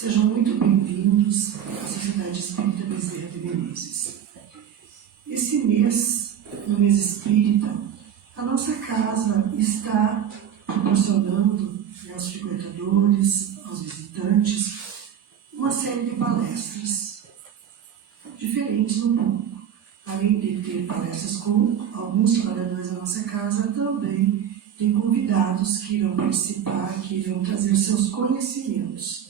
Sejam muito bem-vindos à Sociedade Espírita Bezerra de Menezes. Esse mês, no mês espírita, a nossa casa está proporcionando aos frequentadores, aos visitantes, uma série de palestras diferentes um pouco. Além de ter palestras com alguns trabalhadores da nossa casa, também tem convidados que irão participar, que irão trazer seus conhecimentos.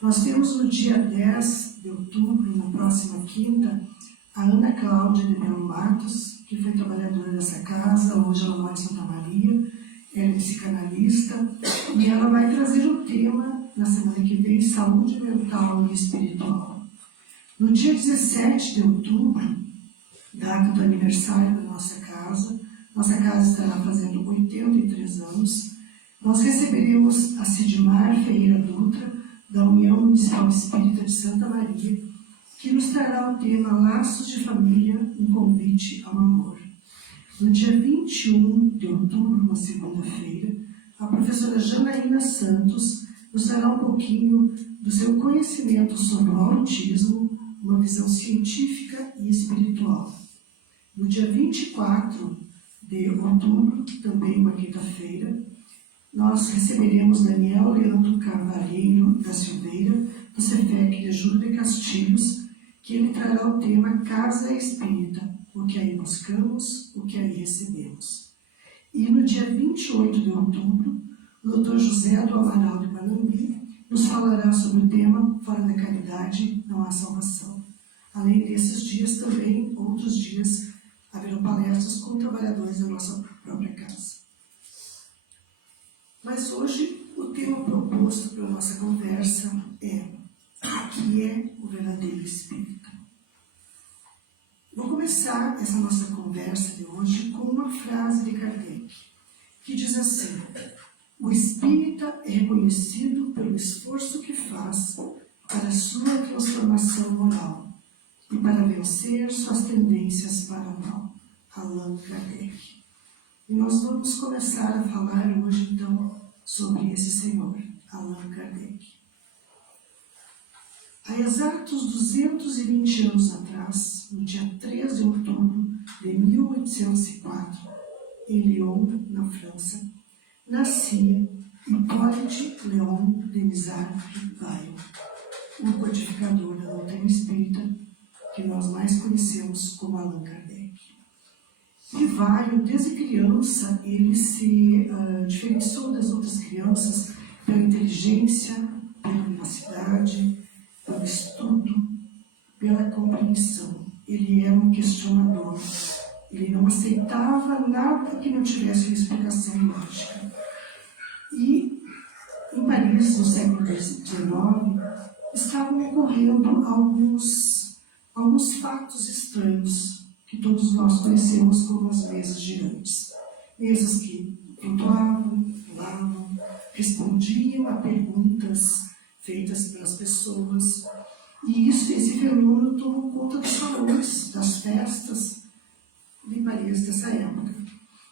Nós temos no dia 10 de outubro, na próxima quinta, a Ana Cláudia de Melo Matos, que foi trabalhadora dessa casa, hoje ela mora em Santa Maria, ela é psicanalista, e ela vai trazer o tema, na semana que vem, saúde mental e espiritual. No dia 17 de outubro, data do aniversário da nossa casa estará fazendo 83 anos, nós receberemos a Sidmar Ferreira Dutra, da União Municipal Espírita de Santa Maria, que nos trará o tema Laços de Família, um convite ao amor. No dia 21 de outubro, uma segunda-feira, a professora Janaína Santos nos dará um pouquinho do seu conhecimento sobre o autismo, uma visão científica e espiritual. No dia 24 de outubro, também uma quinta-feira, nós receberemos Daniel Leandro Carvalheiro da Silveira, do CEFEC de Júlio de Castilhos, que ele trará o tema Casa Espírita, o que aí buscamos, o que aí recebemos. E no dia 28 de outubro, o Dr. José do Amaral de Panambi nos falará sobre o tema Fora da caridade não há salvação. Além desses dias, também, outros dias, haverão palestras com trabalhadores da nossa própria casa. Mas hoje, o tema proposto para a nossa conversa é: o que é o verdadeiro espírita? Vou começar essa nossa conversa de hoje com uma frase de Kardec, que diz assim: o espírita é reconhecido pelo esforço que faz para sua transformação moral e para vencer suas tendências para o mal. Allan Kardec. E nós vamos começar a falar hoje, então, sobre esse senhor, Allan Kardec. Há exatos 220 anos atrás, no dia 3 de outubro de 1804, em Lyon, na França, nascia Hippolyte Léon Denisard Rivail, o codificador da doutrina espírita, que nós mais conhecemos como Allan Kardec. Rivail, desde criança, ele se diferenciou das outras crianças pela inteligência, pela vivacidade, pelo estudo, pela compreensão. Ele era um questionador. Ele não aceitava nada que não tivesse uma explicação lógica. E, em Paris, no século XIX, estavam ocorrendo alguns fatos estranhos, que todos nós conhecemos como as mesas girantes. Mesas que flutuavam, pulavam, respondiam a perguntas feitas pelas pessoas. E esse fenômeno tomou conta dos salões, das festas de Paris dessa época.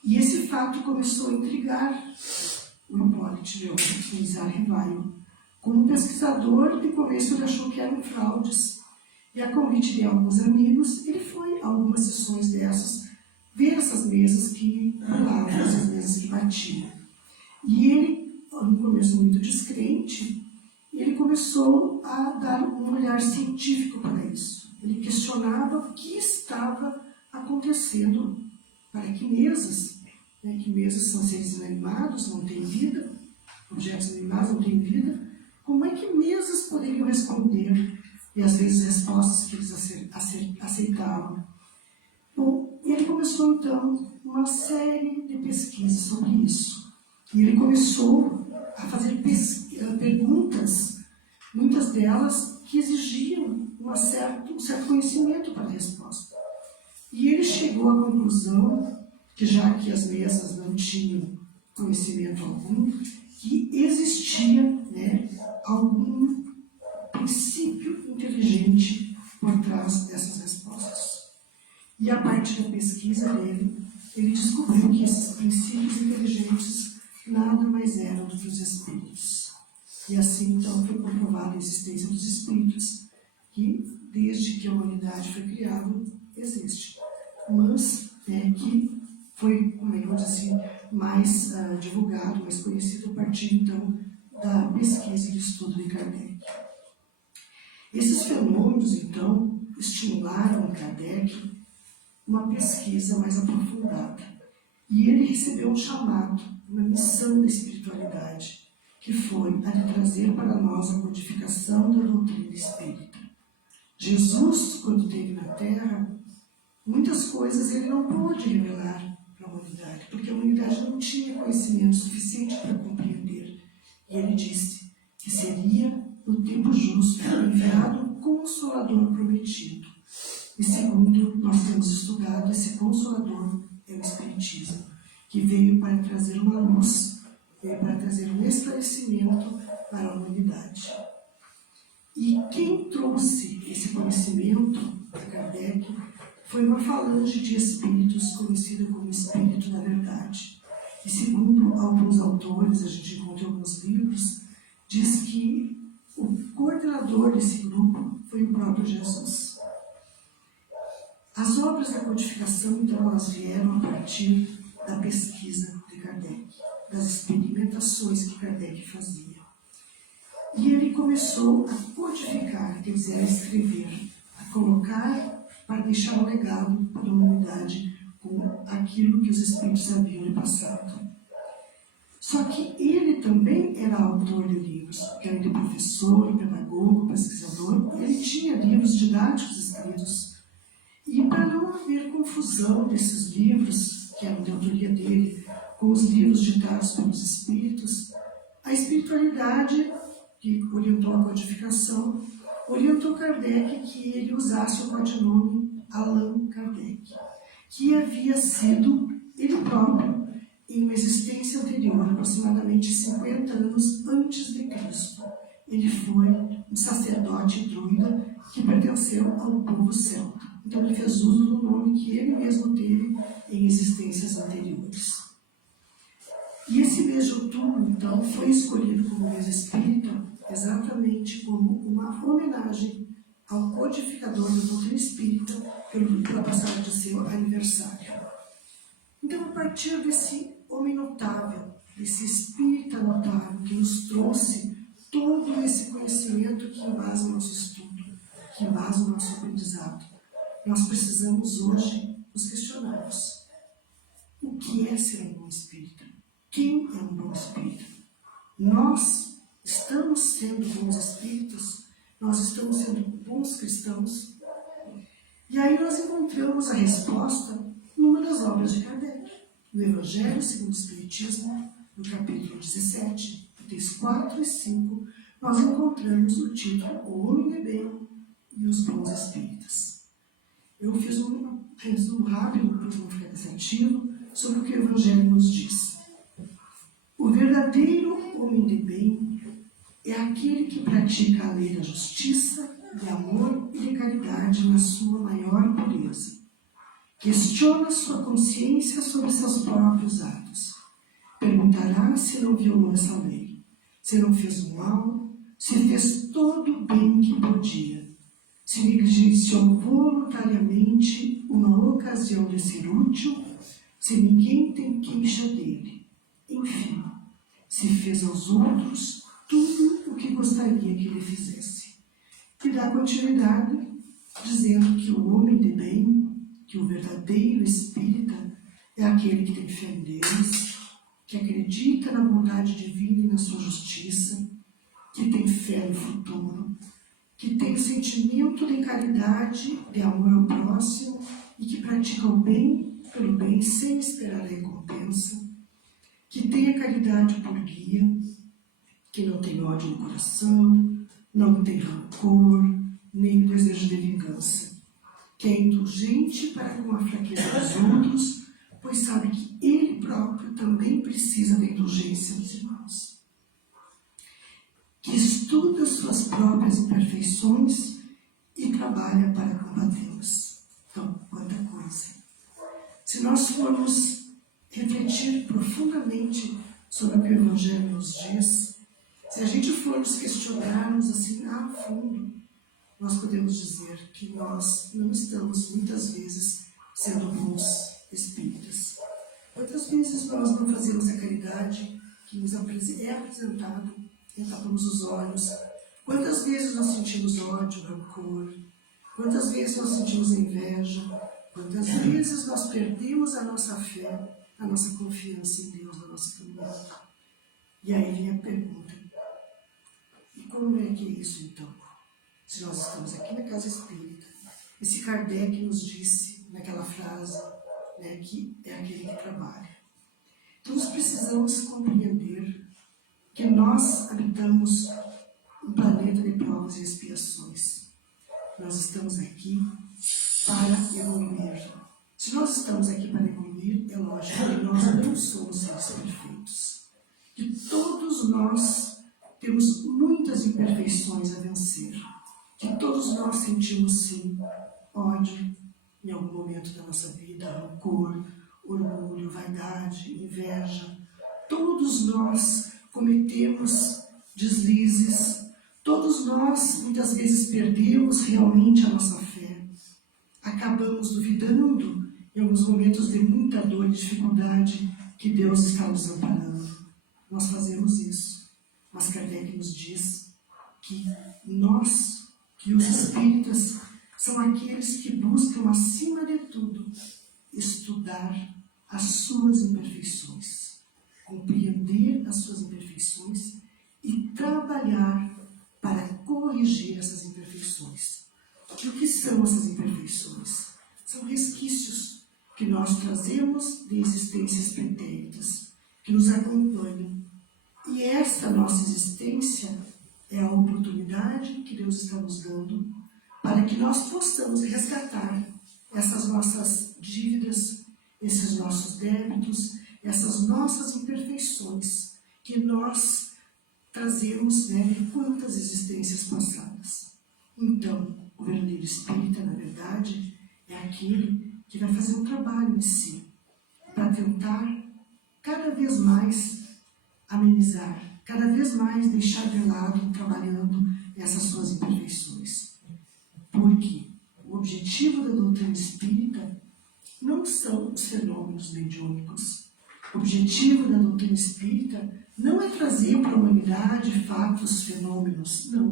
E esse fato começou a intrigar o Hippolyte Léon Denisard Rivail. Como um pesquisador, de começo ele achou que eram fraudes. E a convite de alguns amigos, ele foi a algumas sessões dessas, ver essas mesas que pulavam, essas mesas que batiam. E ele, no começo muito descrente, ele começou a dar um olhar científico para isso. Ele questionava o que estava acontecendo para que mesas são seres inanimados, não têm vida, objetos animados não têm vida, como é que mesas poderiam responder? E às vezes respostas que eles aceitavam. Bom, ele começou então uma série de pesquisas sobre isso. E ele começou a fazer perguntas, muitas delas que exigiam um certo conhecimento para a resposta. E ele chegou à conclusão que, já que as mesas não tinham conhecimento algum, que existia algum princípio inteligente por trás dessas respostas. E a partir da pesquisa dele, ele descobriu que esses princípios inteligentes nada mais eram do que os espíritos. E assim, então, foi comprovada a existência dos espíritos, que, desde que a humanidade foi criada, existe. Mas que foi, como é que eu vou dizer assim, mais divulgado, mais conhecido a partir, então, da pesquisa e do estudo de Kardec. Esses fenômenos, então, estimularam em Kardec uma pesquisa mais aprofundada. E ele recebeu um chamado, uma missão da espiritualidade, que foi a de trazer para nós a codificação da doutrina espírita. Jesus, quando esteve na Terra, muitas coisas ele não pôde revelar para a humanidade, porque a humanidade não tinha conhecimento suficiente para compreender. E ele disse que seria, no tempo justo, enviado o Consolador prometido. E segundo nós temos estudado, esse Consolador é o Espiritismo, que veio para trazer uma luz, veio para trazer um esclarecimento para a humanidade. E quem trouxe esse conhecimento a Kardec foi uma falange de espíritos conhecida como Espírito da Verdade. E segundo alguns autores, a gente encontra em alguns livros, diz que o coordenador desse grupo foi o próprio Jesus. As obras da codificação, então, elas vieram a partir da pesquisa de Kardec, das experimentações que Kardec fazia. E ele começou a codificar, quer dizer, a escrever, a colocar para deixar um legado para a humanidade com aquilo que os espíritos haviam lhe passado. Só que ele também era autor de livros, porque era professor, pedagogo, pesquisador, e ele tinha livros didáticos escritos. E para não haver confusão desses livros, que eram de autoria dele, com os livros ditados pelos espíritos, a espiritualidade, que orientou a codificação, orientou Kardec que ele usasse o codinome Allan Kardec, que havia sido ele próprio em uma existência anterior, aproximadamente 50 anos antes de Cristo. Ele foi um sacerdote druida que pertenceu ao povo celta. Então ele fez uso do nome que ele mesmo teve em existências anteriores. E esse mês de outubro, então, foi escolhido como mês espírita exatamente como uma homenagem ao codificador da doutrina espírita pela passagem de seu aniversário. Então, a partir desse homem notável, desse espírita notável que nos trouxe todo esse conhecimento que embasa o nosso estudo, que embasa o nosso aprendizado, nós precisamos hoje nos questionarmos: o que é ser um bom espírita? Quem é um bom espírita? Nós estamos sendo bons espíritos? Nós estamos sendo bons cristãos? E aí nós encontramos a resposta numa das obras de Kardec, no Evangelho segundo o Espiritismo, no capítulo 17, itens 4 e 5, nós encontramos o título O Homem de Bem e os Bons Espíritas. Eu fiz um resumo rápido, para não ficar cansativo, sobre o que o Evangelho nos diz. O verdadeiro homem de bem é aquele que pratica a lei da justiça, de amor e de caridade na sua maior pureza. Questiona sua consciência sobre seus próprios atos. Perguntará se não violou essa lei, se não fez o mal, se fez todo o bem que podia, se negligenciou voluntariamente uma ocasião de ser útil, se ninguém tem queixa dele. Enfim, se fez aos outros tudo o que gostaria que ele fizesse. E dá continuidade, dizendo que o homem de bem, que o verdadeiro espírita, é aquele que tem fé em Deus, que acredita na bondade divina e na sua justiça, que tem fé no futuro, que tem sentimento de caridade, de amor ao próximo e que pratica o bem pelo bem sem esperar a recompensa, que tem a caridade por guia, que não tem ódio no coração, não tem rancor, nem o desejo de vingança, que é indulgente para com a fraqueza dos outros, pois sabe que ele próprio também precisa da indulgência dos irmãos, que estuda suas próprias imperfeições e trabalha para combatê-las. Então, quanta coisa! Se nós formos refletir profundamente sobre o que o Evangelho nos diz, Se a gente for nos questionarmos assim a fundo, nós podemos dizer que nós não estamos muitas vezes sendo bons espíritas. Quantas vezes nós não fazemos a caridade que nos é apresentado e tapamos os olhos? Quantas vezes nós sentimos ódio, rancor? Quantas vezes nós sentimos inveja? Quantas vezes nós perdemos a nossa fé, a nossa confiança em Deus na nossa caminhada? E aí vem a pergunta: e como é que é isso então? Se nós estamos aqui na casa espírita, e se Kardec nos disse naquela frase, né, que é aquele que trabalha. Então nós precisamos compreender que nós habitamos um planeta de provas e expiações. Nós estamos aqui para evoluir. Se nós estamos aqui para evoluir, é lógico que nós não somos seres perfeitos. Que todos nós temos muitas imperfeições a vencer. Que todos nós sentimos, sim, ódio em algum momento da nossa vida, rancor, orgulho, vaidade, inveja. Todos nós cometemos deslizes. Todos nós, muitas vezes, perdemos realmente a nossa fé. Acabamos duvidando, em alguns momentos de muita dor e dificuldade, que Deus está nos amparando. Nós fazemos isso. Mas Kardec nos diz que nós, que os espíritas, são aqueles que buscam, acima de tudo, estudar as suas imperfeições, compreender as suas imperfeições e trabalhar para corrigir essas imperfeições. E o que são essas imperfeições? São resquícios que nós trazemos de existências pretéritas, que nos acompanham. E esta nossa existência é a oportunidade que Deus está nos dando para que nós possamos resgatar essas nossas dívidas, esses nossos débitos, essas nossas imperfeições que nós trazemos, né, de quantas existências passadas. Então, o verdadeiro espírita, na verdade, é aquele que vai fazer um trabalho em si, para tentar cada vez mais amenizar, cada vez mais deixar de lado, trabalhando essas suas imperfeições. Porque o objetivo da doutrina espírita não são os fenômenos mediúnicos. O objetivo da doutrina espírita não é trazer para a humanidade fatos, fenômenos, não.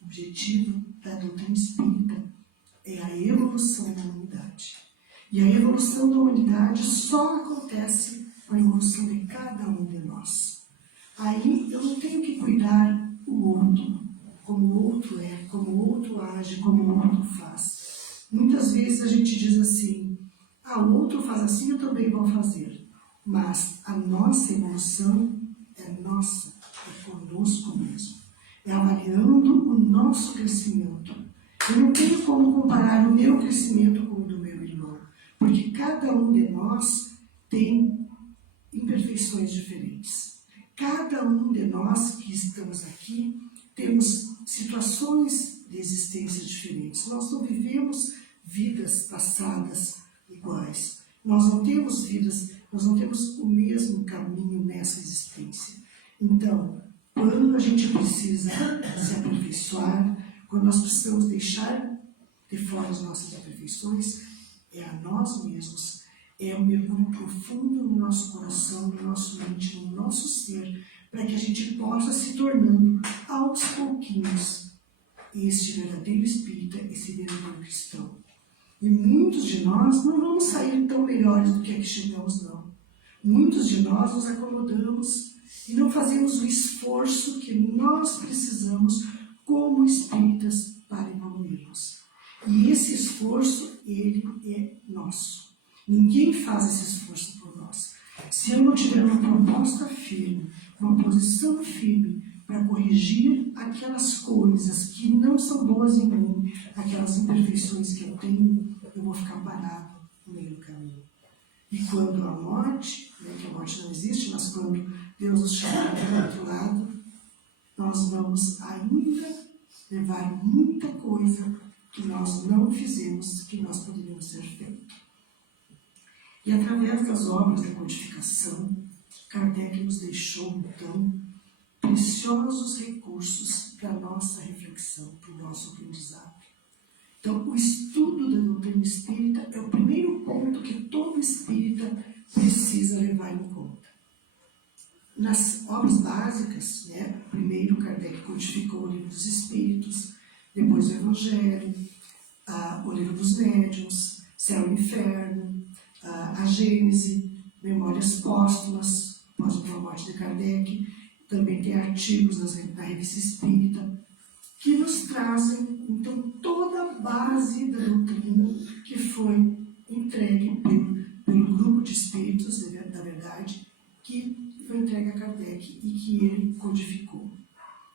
O objetivo da doutrina espírita é a evolução da humanidade. E a evolução da humanidade só acontece com a evolução de cada um de nós. Aí eu não tenho que cuidar o outro, como o outro é, como o outro age, como o outro faz. Muitas vezes a gente diz assim: o outro faz assim, eu também vou fazer. Mas a nossa evolução é nossa, é conosco mesmo. É avaliando o nosso crescimento. Eu não tenho como comparar o meu crescimento com o do meu irmão, porque cada um de nós tem imperfeições diferentes. Cada um de nós que estamos aqui temos situações de existência diferentes. Nós não vivemos vidas passadas iguais. Nós não temos vidas, nós não temos o mesmo caminho nessa existência. Então, quando a gente precisa se aperfeiçoar, quando nós precisamos deixar de fora as nossas imperfeições, é a nós mesmos, é um mergulho profundo no nosso coração, no nosso íntimo, no nosso ser, para que a gente possa se tornando, aos pouquinhos, este verdadeiro espírita, esse verdadeiro cristão. E muitos de nós não vamos sair tão melhores do que aqui chegamos, não. Muitos de nós nos acomodamos e não fazemos o esforço que nós precisamos como espíritas para evoluirmos. E esse esforço, ele é nosso. Ninguém faz esse esforço por nós. Se eu não tiver uma proposta firme, uma posição firme para corrigir aquelas coisas que não são boas em mim, aquelas imperfeições que eu tenho, eu vou ficar parado no meio do caminho. E quando a morte, que a morte não existe, mas quando Deus nos chama do outro lado, nós vamos ainda levar muita coisa que nós não fizemos, que nós poderíamos ter feito. E através das obras da codificação, Kardec nos deixou, então, preciosos precisa levar em conta. Nas obras básicas, né, primeiro Kardec codificou o Livro dos Espíritos, depois o Evangelho, o Livro dos Médiuns, Céu e Inferno, a Gênese, Memórias Póstumas, após a morte de Kardec. Também tem artigos na Revista Espírita, que nos trazem, então, toda a base da doutrina que foi entregue pelo grupo de espíritos, da verdade, que foi entregue a Kardec e que ele codificou.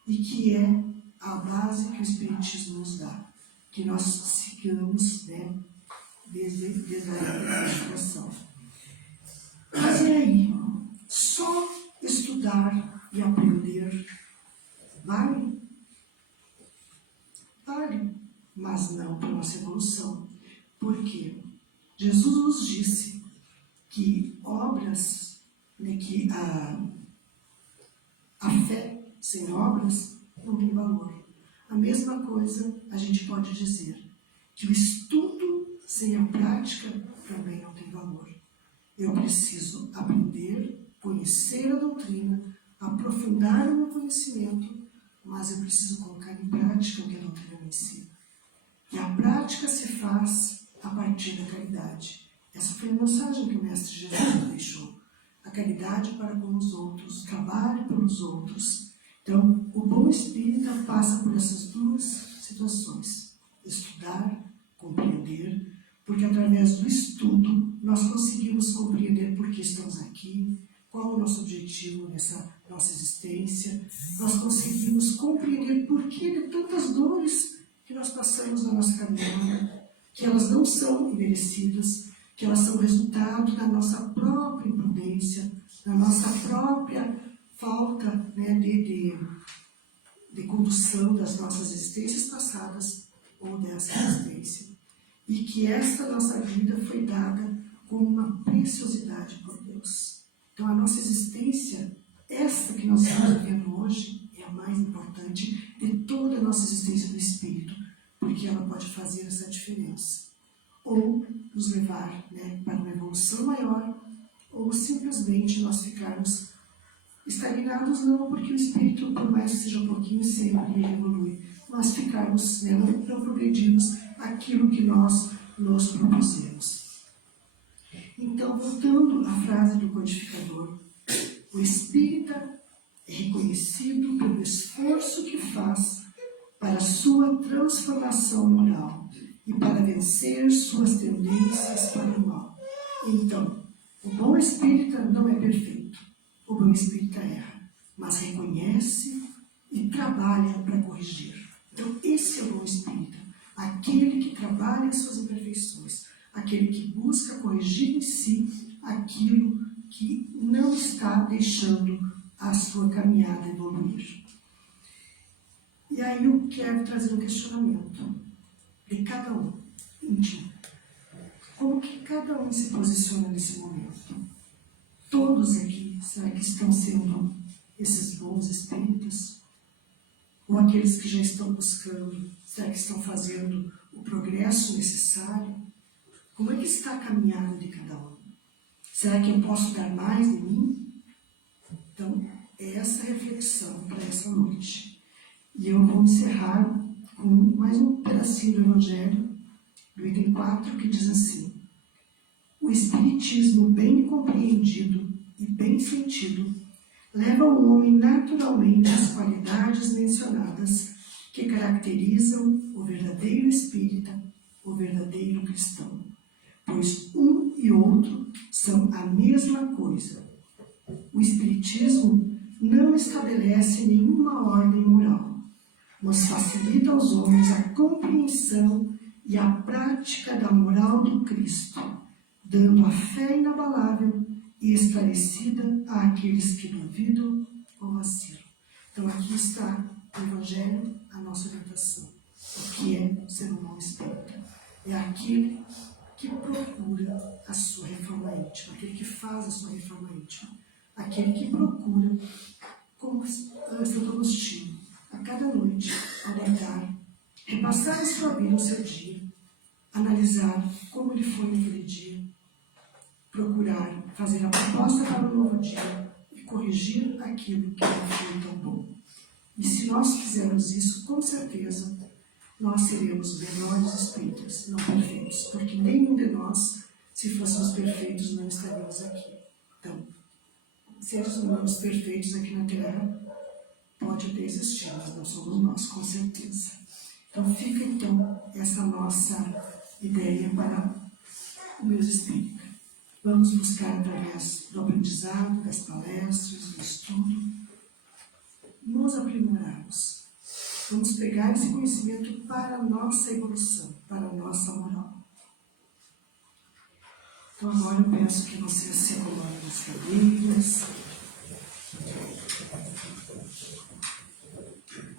E que é a base que o Espiritismo nos dá, que nós sigamos, né, desde a época da codificação. Mas e aí? Só estudar e aprender vale? Vale, mas não para a nossa evolução. Por quê? Jesus nos disse que obras, né, que a fé sem obras não tem valor. A mesma coisa a gente pode dizer, que o estudo sem a prática também não tem valor. Eu preciso aprender, conhecer a doutrina, aprofundar o meu conhecimento, mas eu preciso colocar em prática o que a doutrina me ensina. E a prática se faz a partir da caridade. Essa foi a mensagem que o Mestre Jesus nos deixou. A caridade para com os outros, trabalho pelos outros. Então, o bom espírita passa por essas duas situações. Estudar, compreender, porque através do estudo nós conseguimos compreender por que estamos aqui, qual é o nosso objetivo nessa nossa existência. Nós conseguimos compreender por que de tantas dores que nós passamos na nossa caminhada, que elas não são imerecidas, que elas são resultado da nossa própria imprudência, da nossa própria falta, né, de condução das nossas existências passadas ou dessa existência. E que esta nossa vida foi dada como uma preciosidade por Deus. Então a nossa existência, essa que nós estamos vivendo hoje, é a mais importante de toda a nossa existência do Espírito, porque ela pode fazer essa diferença. Ou nos levar, né, para uma evolução maior, ou simplesmente nós ficarmos estagnados, não porque o Espírito, por mais que seja um pouquinho, sempre ele evolui, mas ficarmos, né, não progredirmos aquilo que nós nos propusemos. Então, voltando à frase do codificador, o espírita é reconhecido pelo esforço que faz para sua transformação moral e para vencer suas tendências para o mal. Então, o bom espírita não é perfeito. O bom espírita erra, mas reconhece e trabalha para corrigir. Então, esse é o bom espírita, aquele que trabalha as suas imperfeições, aquele que busca corrigir em si aquilo que não está deixando a sua caminhada evoluir. E aí eu quero trazer um questionamento de cada um, íntimo. Como que cada um se posiciona nesse momento? Todos aqui, será que estão sendo esses bons espíritos? Ou aqueles que já estão buscando, será que estão fazendo o progresso necessário? Como é que está a caminhada de cada um? Será que eu posso dar mais de mim? Então, é essa reflexão para essa noite. E eu vou encerrar com mais um pedacinho do Evangelho, do item 4, que diz assim: o Espiritismo bem compreendido e bem sentido leva o homem naturalmente às qualidades mencionadas que caracterizam o verdadeiro espírita, o verdadeiro cristão. Pois um e outro são a mesma coisa. O Espiritismo não estabelece nenhuma ordem moral, mas facilita aos homens a compreensão e a prática da moral do Cristo, dando a fé inabalável e esclarecida àqueles que duvidam ou vacilam. Então aqui está o Evangelho, a nossa orientação. O que é ser um bom espírita? É aquele que procura a sua reforma íntima, aquele que faz a sua reforma íntima, aquele que procura, como Santo Agostinho, a cada noite, ao deitar, repassar a sua vida, o seu dia, analisar como ele foi naquele dia, procurar fazer a proposta para um novo dia e corrigir aquilo que não foi tão bom. E se nós fizermos isso, com certeza, nós seremos melhores espíritas, não perfeitos, porque nenhum de nós, se fôssemos perfeitos, não estaríamos aqui. Então, seres humanos perfeitos aqui na Terra pode até existir, mas não somos nós, com certeza. Então, fica então essa nossa ideia para o meu espírito. Vamos buscar através do aprendizado, das palestras, do estudo, nos aprimorarmos. Vamos pegar esse conhecimento para a nossa evolução, para a nossa moral. Então agora eu peço que vocês se coloquem nas cadeiras.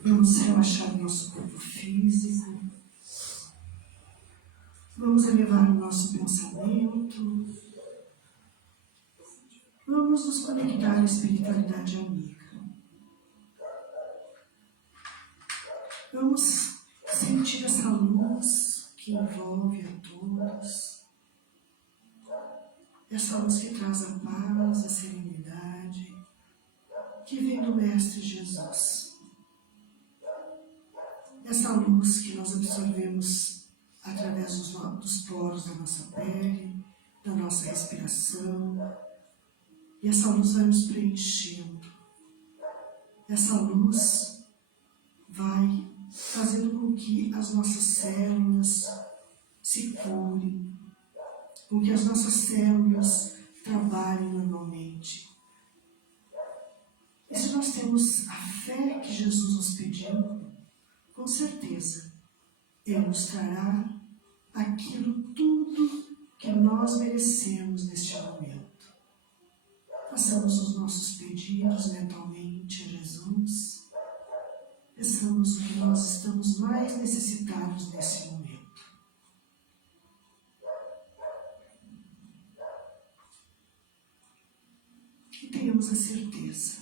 Vamos relaxar o nosso corpo físico. Vamos elevar o nosso pensamento. Vamos nos conectar à espiritualidade amiga. Vamos sentir essa luz que envolve a todos. Essa luz que traz a paz, a serenidade, que vem do Mestre Jesus. Essa luz que nós absorvemos através dos poros da nossa pele, da nossa respiração. E essa luz vai nos preenchendo. Essa luz vai fazendo com que as nossas células se curem, com que as nossas células trabalhem normalmente. E se nós temos a fé que Jesus nos pediu, com certeza, Ele nos trará aquilo tudo que nós merecemos neste momento. Façamos os nossos pedidos mentalmente a Jesus. Peçamos o que nós estamos mais necessitados nesse momento. E tenhamos a certeza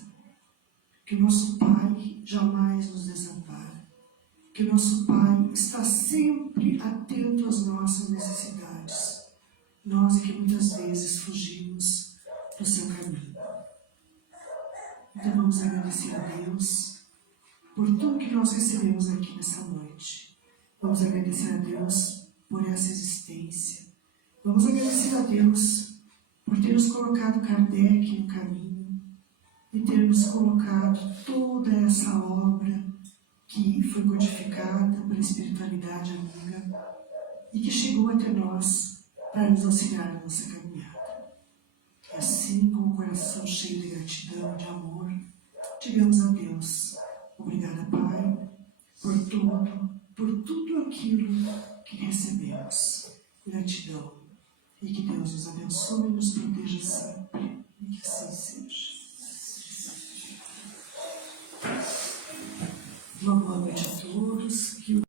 que o nosso Pai jamais nos desampara, que o nosso Pai está sempre atento às nossas necessidades, nós que muitas vezes fugimos do seu caminho. Então vamos agradecer a Deus por tudo que nós recebemos aqui nessa noite. Vamos agradecer a Deus por essa existência. Vamos agradecer a Deus por ter nos colocado Kardec no caminho e ter nos colocado toda essa obra que foi codificada pela espiritualidade amiga e que chegou até nós para nos auxiliar na nossa caminhada. E assim, com o coração cheio de gratidão, de amor, digamos a Deus: obrigada, Pai, por tudo aquilo que recebemos. Gratidão. E que Deus nos abençoe e nos proteja sempre. E que assim seja.